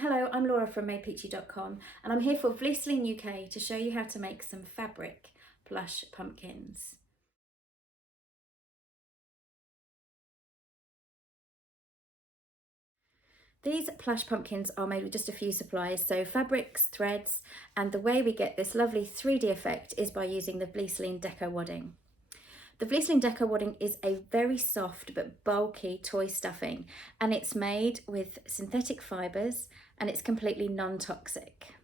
Hello, I'm Laura from maypeachy.com and I'm here for Vlieseline UK to show you how to make some fabric plush pumpkins. These plush pumpkins are made with just a few supplies, so fabrics, threads, and the way we get this lovely 3D effect is by using the Vlieseline Deco-Wadding. The Vlieseline Deco-Wadding is a very soft but bulky toy stuffing, and it's made with synthetic fibres and it's completely non-toxic.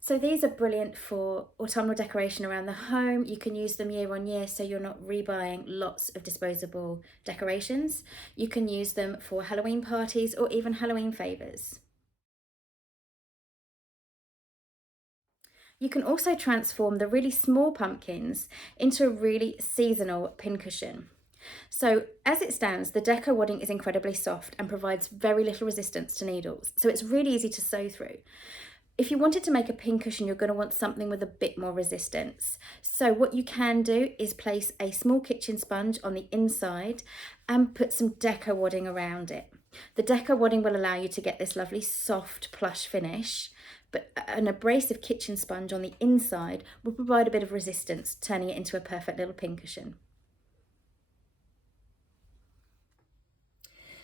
So these are brilliant for autumnal decoration around the home. You can use them year on year, so you're not rebuying lots of disposable decorations. You can use them for Halloween parties or even Halloween favours. You can also transform the really small pumpkins into a really seasonal pincushion. So as it stands, the Deco-Wadding is incredibly soft and provides very little resistance to needles, so it's really easy to sew through. If you wanted to make a pincushion, you're going to want something with a bit more resistance. So what you can do is place a small kitchen sponge on the inside and put some Deco-Wadding around it. The Deco-Wadding will allow you to get this lovely soft plush finish, but an abrasive kitchen sponge on the inside will provide a bit of resistance, turning it into a perfect little pincushion.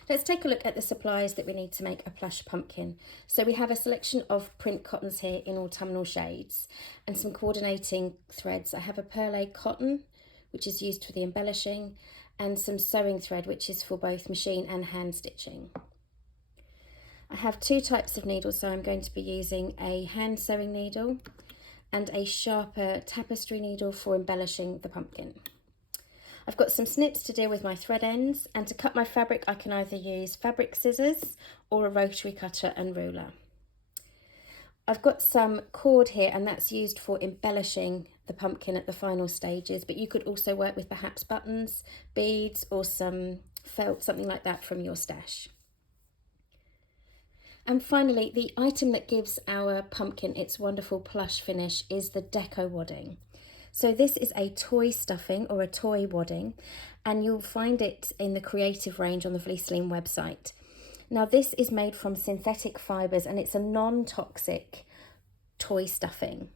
Let's take a look at the supplies that we need to make a plush pumpkin. So we have a selection of print cottons here in autumnal shades and some coordinating threads. I have a perlé cotton, which is used for the embellishing, and some sewing thread, which is for both machine and hand stitching. I have two types of needles, so I'm going to be using a hand sewing needle and a sharper tapestry needle for embellishing the pumpkin. I've got some snips to deal with my thread ends, and to cut my fabric I can either use fabric scissors or a rotary cutter and ruler. I've got some cord here, and that's used for embellishing the pumpkin at the final stages, but you could also work with perhaps buttons, beads or some felt, something like that from your stash. And finally, the item that gives our pumpkin its wonderful plush finish is the Deco-Wadding. So this is a toy stuffing or a toy wadding, and you'll find it in the creative range on the Vlieseline website. Now this is made from synthetic fibres and it's a non-toxic toy stuffing.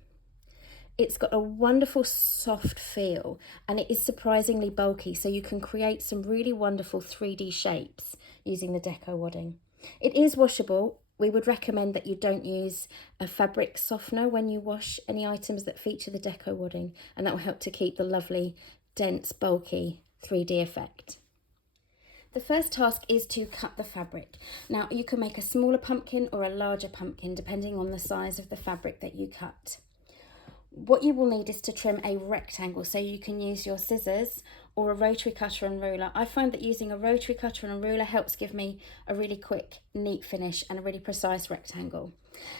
It's got a wonderful soft feel and it is surprisingly bulky, so you can create some really wonderful 3D shapes using the Deco-Wadding. It is washable. We would recommend that you don't use a fabric softener when you wash any items that feature the Deco-Wadding, and that will help to keep the lovely, dense, bulky 3D effect. The first task is to cut the fabric. Now you can make a smaller pumpkin or a larger pumpkin depending on the size of the fabric that you cut. What you will need is to trim a rectangle, so you can use your scissors or a rotary cutter and ruler. I find that using a rotary cutter and a ruler helps give me a really quick, neat finish and a really precise rectangle.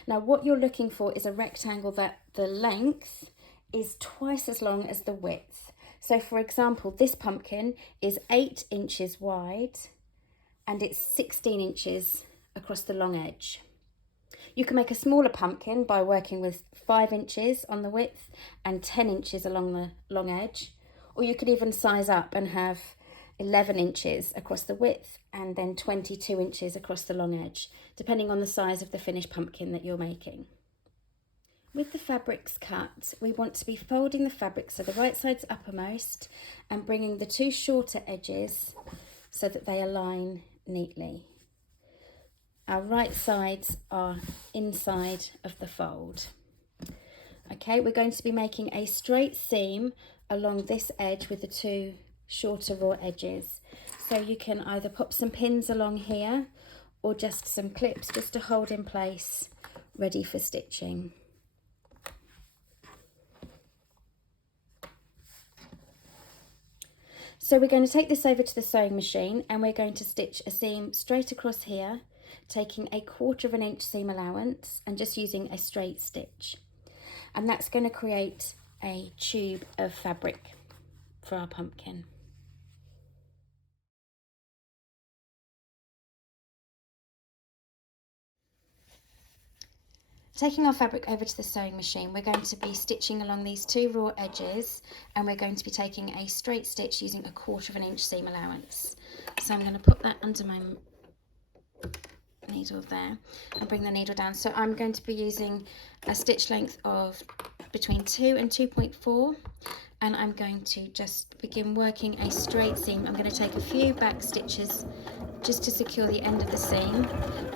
Now what you're looking for is a rectangle that the length is twice as long as the width. So for example, this pumpkin is 8 inches wide and it's 16 inches across the long edge. You can make a smaller pumpkin by working with 5 inches on the width and 10 inches along the long edge, or you could even size up and have 11 inches across the width and then 22 inches across the long edge, depending on the size of the finished pumpkin that you're making. With the fabrics cut, we want to be folding the fabric so the right side's uppermost and bringing the two shorter edges so that they align neatly. Our right sides are inside of the fold. Okay, we're going to be making a straight seam along this edge with the two shorter raw edges. So you can either pop some pins along here or just some clips just to hold in place, ready for stitching. So we're going to take this over to the sewing machine and we're going to stitch a seam straight across here, taking a 1/4 inch seam allowance and just using a straight stitch. And that's going to create a tube of fabric for our pumpkin. Taking our fabric over to the sewing machine, we're going to be stitching along these two raw edges and we're going to be taking a straight stitch using a 1/4 inch seam allowance. So I'm going to put that under my needle there and bring the needle down. So I'm going to be using a stitch length of between 2 and 2.4, and I'm going to just begin working a straight seam. I'm going to take a few back stitches just to secure the end of the seam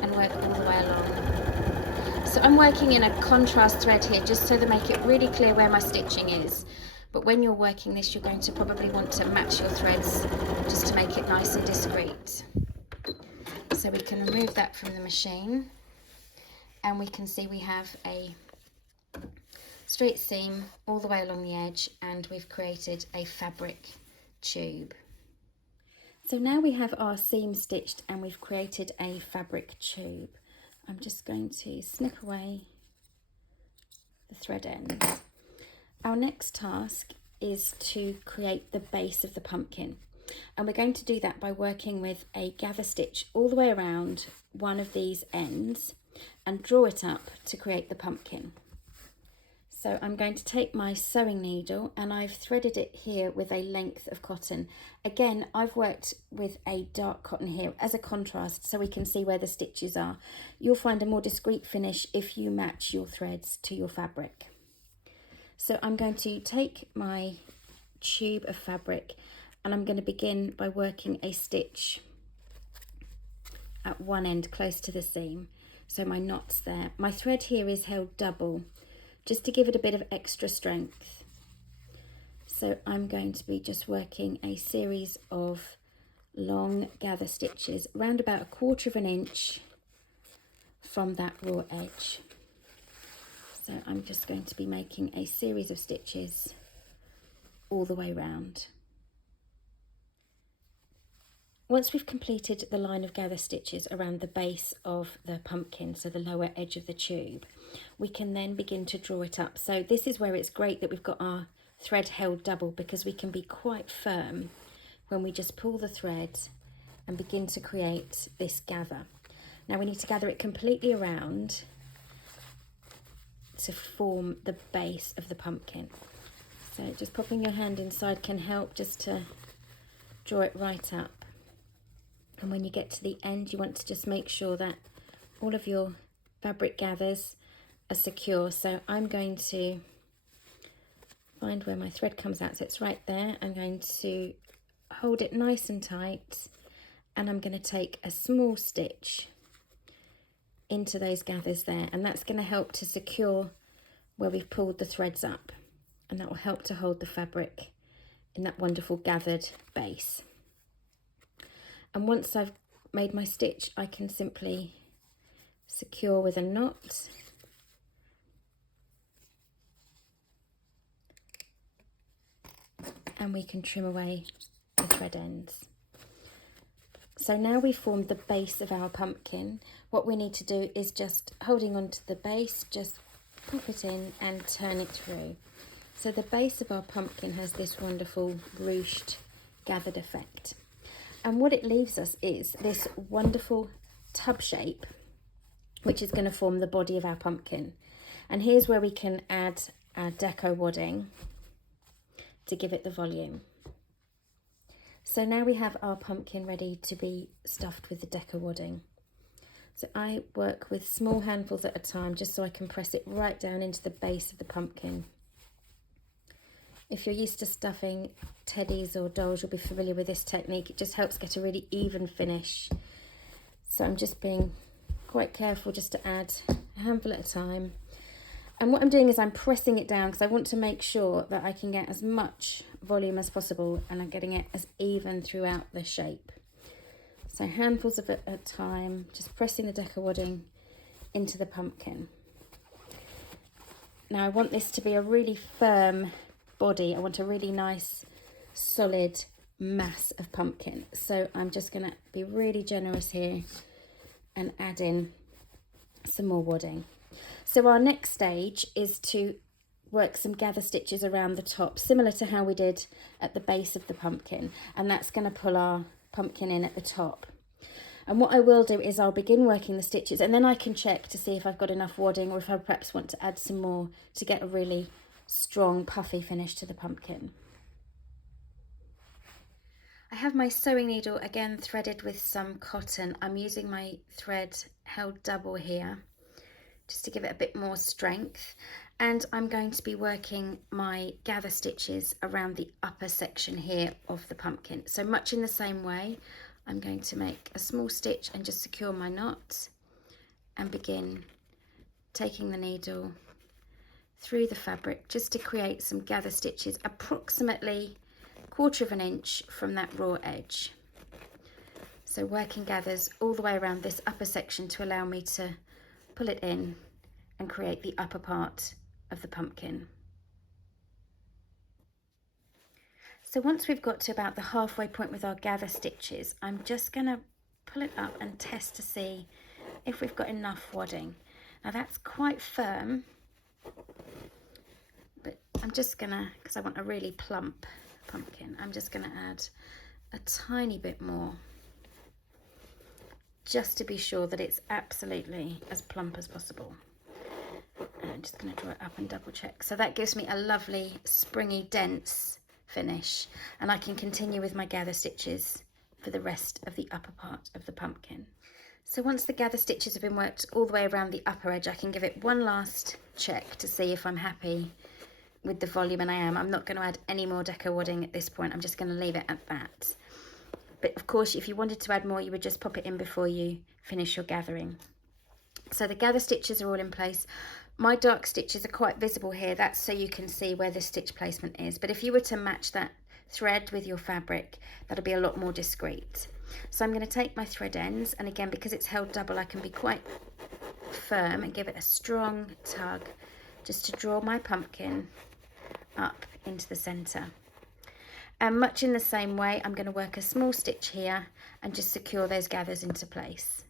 and work all the way along. So I'm working in a contrast thread here just so to make it really clear where my stitching is. But when you're working this, you're going to probably want to match your threads just to make it nice and discreet. So we can remove that from the machine, and we can see we have a straight seam all the way along the edge, and we've created a fabric tube. So now we have our seam stitched and we've created a fabric tube. I'm just going to snip away the thread ends. Our next task is to create the base of the pumpkin, and we're going to do that by working with a gather stitch all the way around one of these ends and draw it up to create the pumpkin. So I'm going to take my sewing needle and I've threaded it here with a length of cotton. Again, I've worked with a dark cotton here as a contrast so we can see where the stitches are. You'll find a more discreet finish if you match your threads to your fabric. So I'm going to take my tube of fabric and I'm going to begin by working a stitch at one end close to the seam. So my knot's there. My thread here is held double, just to give it a bit of extra strength. So I'm going to be just working a series of long gather stitches around about 1/4 of an inch from that raw edge. So I'm just going to be making a series of stitches all the way round. Once we've completed the line of gather stitches around the base of the pumpkin, so the lower edge of the tube, we can then begin to draw it up. So this is where it's great that we've got our thread held double, because we can be quite firm when we just pull the thread and begin to create this gather. Now we need to gather it completely around to form the base of the pumpkin. So just popping your hand inside can help just to draw it right up. And when you get to the end, you want to just make sure that all of your fabric gathers are secure. So I'm going to find where my thread comes out. So it's right there. I'm going to hold it nice and tight, and I'm going to take a small stitch into those gathers there, and that's going to help to secure where we've pulled the threads up, and that will help to hold the fabric in that wonderful gathered base. And once I've made my stitch, I can simply secure with a knot. And we can trim away the thread ends. So now we've formed the base of our pumpkin. What we need to do is just holding on to the base, just pop it in and turn it through. So the base of our pumpkin has this wonderful ruched gathered effect. And what it leaves us is this wonderful tub shape, which is going to form the body of our pumpkin. And here's where we can add our Deco-Wadding to give it the volume. So now we have our pumpkin ready to be stuffed with the Deco-Wadding. So I work with small handfuls at a time, just so I can press it right down into the base of the pumpkin. If you're used to stuffing teddies or dolls, you'll be familiar with this technique. It just helps get a really even finish. So I'm just being quite careful just to add a handful at a time. And what I'm doing is I'm pressing it down because I want to make sure that I can get as much volume as possible and I'm getting it as even throughout the shape. So handfuls of it at a time, just pressing the Deco-Wadding into the pumpkin. Now I want this to be a really firm body. I want a really nice solid mass of pumpkin. So I'm just going to be really generous here and add in some more wadding. So our next stage is to work some gather stitches around the top, similar to how we did at the base of the pumpkin, and that's going to pull our pumpkin in at the top. And what I will do is I'll begin working the stitches, and then I can check to see if I've got enough wadding or if I perhaps want to add some more to get a really strong puffy finish to the pumpkin. I have my sewing needle again threaded with some cotton. I'm using my thread held double here just to give it a bit more strength, and I'm going to be working my gather stitches around the upper section here of the pumpkin. So much in the same way, I'm going to make a small stitch and just secure my knot and begin taking the needle through the fabric just to create some gather stitches approximately 1/4 of an inch from that raw edge. So working gathers all the way around this upper section to allow me to pull it in and create the upper part of the pumpkin. So once we've got to about the halfway point with our gather stitches, I'm just going to pull it up and test to see if we've got enough wadding. Now that's quite firm, but I'm just going to, because I want a really plump pumpkin, I'm just going to add a tiny bit more just to be sure that it's absolutely as plump as possible. And I'm just going to draw it up and double check. So that gives me a lovely springy dense finish, and I can continue with my gather stitches for the rest of the upper part of the pumpkin. So once the gather stitches have been worked all the way around the upper edge, I can give it one last check to see if I'm happy with the volume, and I am. I'm not going to add any more Deco-Wadding at this point. I'm just going to leave it at that. But of course, if you wanted to add more, you would just pop it in before you finish your gathering. So the gather stitches are all in place. My dark stitches are quite visible here. That's so you can see where the stitch placement is. But if you were to match that thread with your fabric, that'll be a lot more discreet. So I'm going to take my thread ends, and again, because it's held double, I can be quite firm and give it a strong tug just to draw my pumpkin up into the center. And much in the same way, I'm going to work a small stitch here and just secure those gathers into place.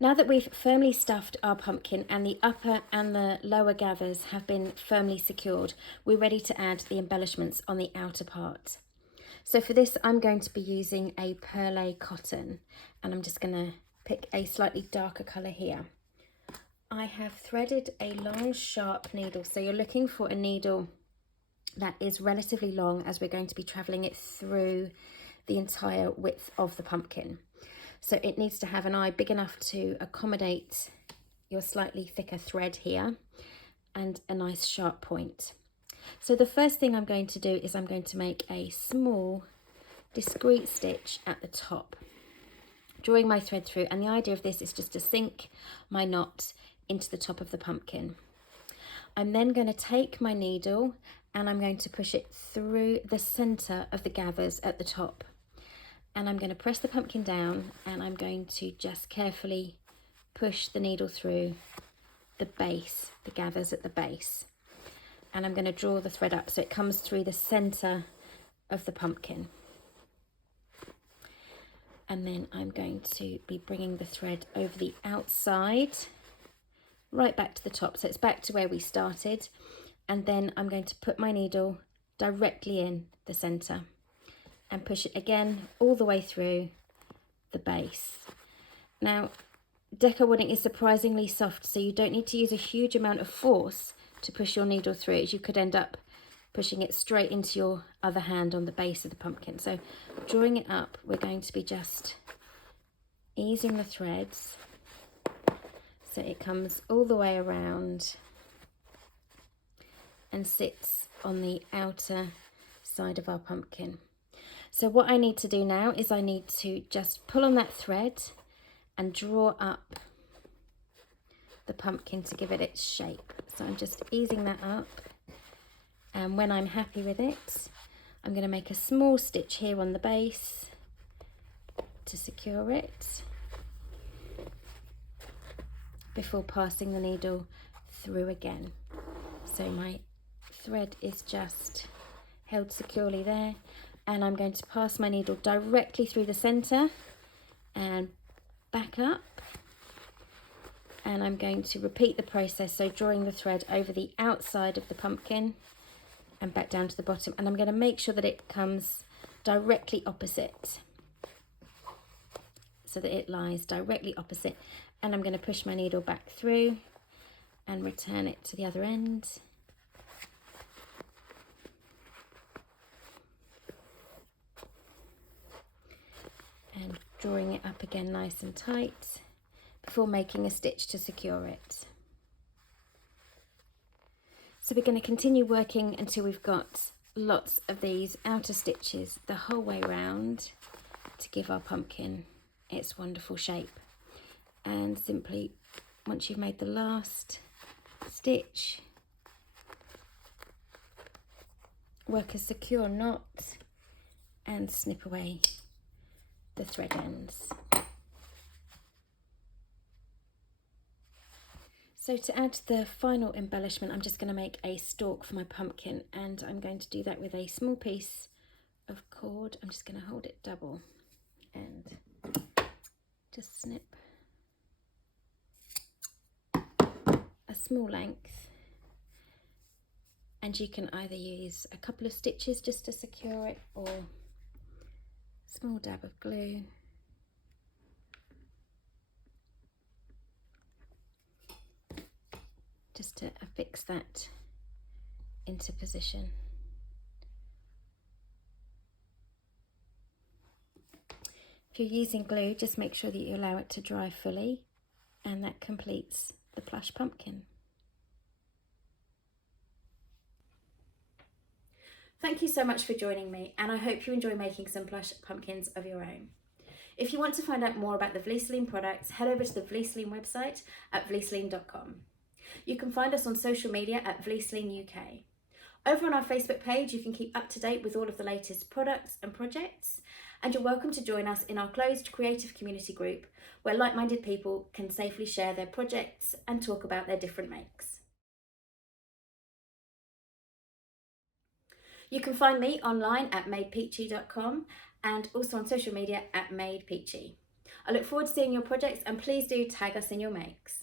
Now that we've firmly stuffed our pumpkin and the upper and the lower gathers have been firmly secured, we're ready to add the embellishments on the outer part. So for this, I'm going to be using a perlé cotton, and I'm just going to pick a slightly darker colour here. I have threaded a long, sharp needle, so you're looking for a needle that is relatively long, as we're going to be travelling it through the entire width of the pumpkin. So it needs to have an eye big enough to accommodate your slightly thicker thread here and a nice sharp point. So the first thing I'm going to do is I'm going to make a small discreet stitch at the top, drawing my thread through, and the idea of this is just to sink my knot into the top of the pumpkin. I'm then going to take my needle and I'm going to push it through the center of the gathers at the top. And I'm going to press the pumpkin down, and I'm going to just carefully push the needle through the base, the gathers at the base. And I'm going to draw the thread up so it comes through the center of the pumpkin. And then I'm going to be bringing the thread over the outside, right back to the top. So it's back to where we started. And then I'm going to put my needle directly in the center and push it again all the way through the base. Now, Deco-Wadding is surprisingly soft, so you don't need to use a huge amount of force to push your needle through it, as you could end up pushing it straight into your other hand on the base of the pumpkin. So drawing it up, we're going to be just easing the threads so it comes all the way around and sits on the outer side of our pumpkin. So what I need to do now is I need to just pull on that thread and draw up the pumpkin to give it its shape. So I'm just easing that up, and when I'm happy with it, I'm going to make a small stitch here on the base to secure it before passing the needle through again. So my thread is just held securely there, and I'm going to pass my needle directly through the center and back up, and I'm going to repeat the process, so drawing the thread over the outside of the pumpkin and back down to the bottom, and I'm going to make sure that it comes directly opposite, so that it lies directly opposite, and I'm going to push my needle back through and return it to the other end. drawing it up again nice and tight before making a stitch to secure it. So we're going to continue working until we've got lots of these outer stitches the whole way round to give our pumpkin its wonderful shape. And simply, once you've made the last stitch, work a secure knot and snip away the thread ends. So to add the final embellishment, I'm just going to make a stalk for my pumpkin, and I'm going to do that with a small piece of cord. I'm just going to hold it double and just snip a small length, and you can either use a couple of stitches just to secure it or a small dab of glue. Just to affix that into position. If you're using glue, just make sure that you allow it to dry fully, and that completes the plush pumpkin. Thank you so much for joining me, and I hope you enjoy making some plush pumpkins of your own. If you want to find out more about the Vlieseline products, head over to the Vlieseline website at vlieseline.com. You can find us on social media at Vlieseline UK. Over on our Facebook page, you can keep up to date with all of the latest products and projects, and you're welcome to join us in our closed creative community group where like-minded people can safely share their projects and talk about their different makes. You can find me online at madepeachy.com and also on social media at madepeachy. I look forward to seeing your projects, and please do tag us in your makes.